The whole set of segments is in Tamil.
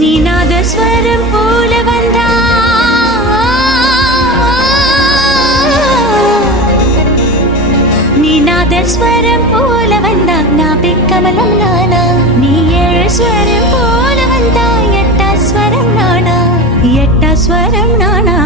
நினாதஸ்வரம் போல வந்தா. நினாதஸ்வரம் போல வந்தா. நான் பெக்கமலம் நானா. நீ ஏழு ஸ்வரம் போல வந்தா. எட்டா ஸ்வரம் நானா. எட்டா ஸ்வரம் நானா.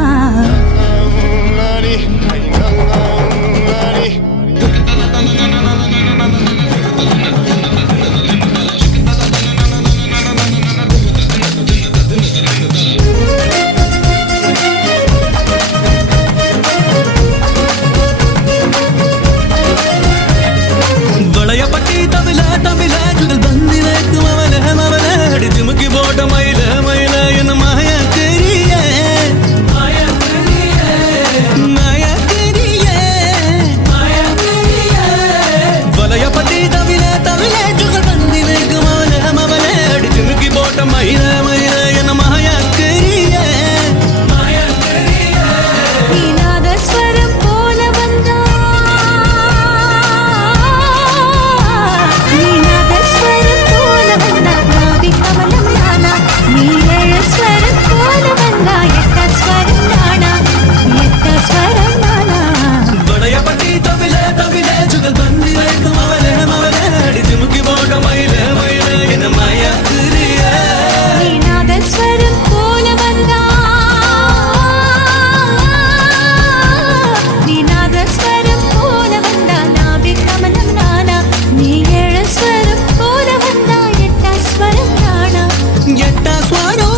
What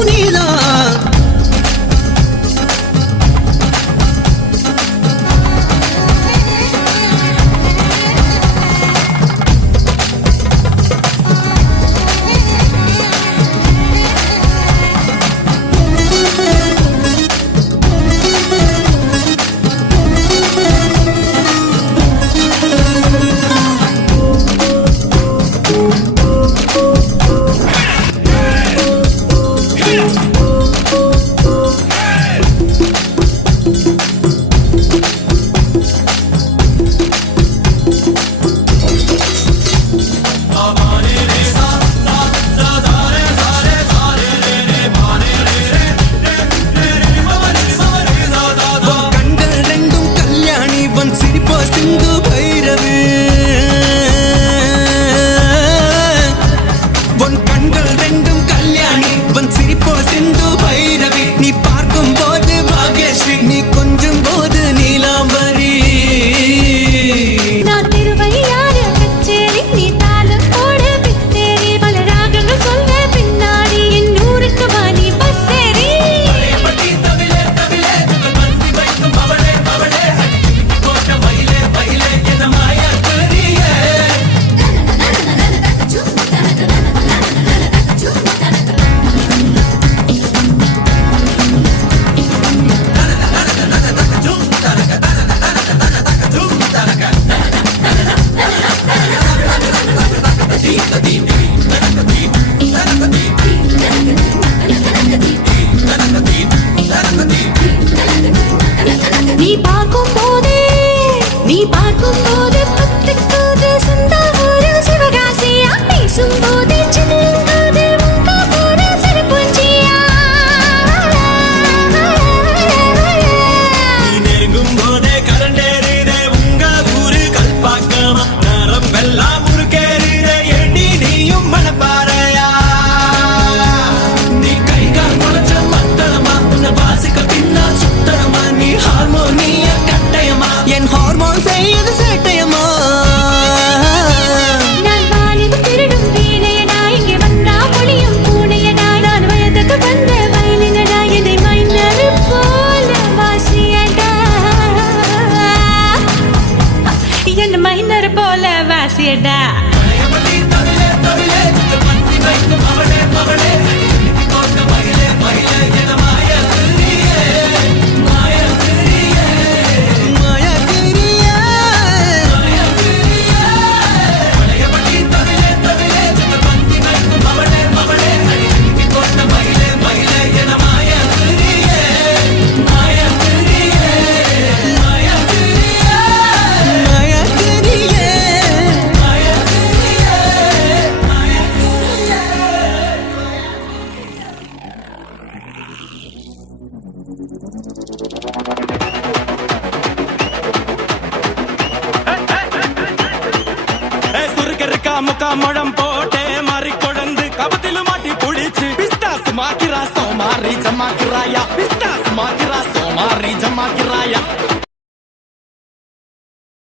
இப்போ சிந்து பைரவே. ஏட்டா முக்கா முழம் போட்டே மாறி கொடந்து கபத்தில் மாட்டி புடிச்சு பிஸ்தாஸ் மாக்கிறா சோமாரி ஜமாக்கிறாயா பிஸ்தாஸ் மாக்கிறா சோமாரி ஜமா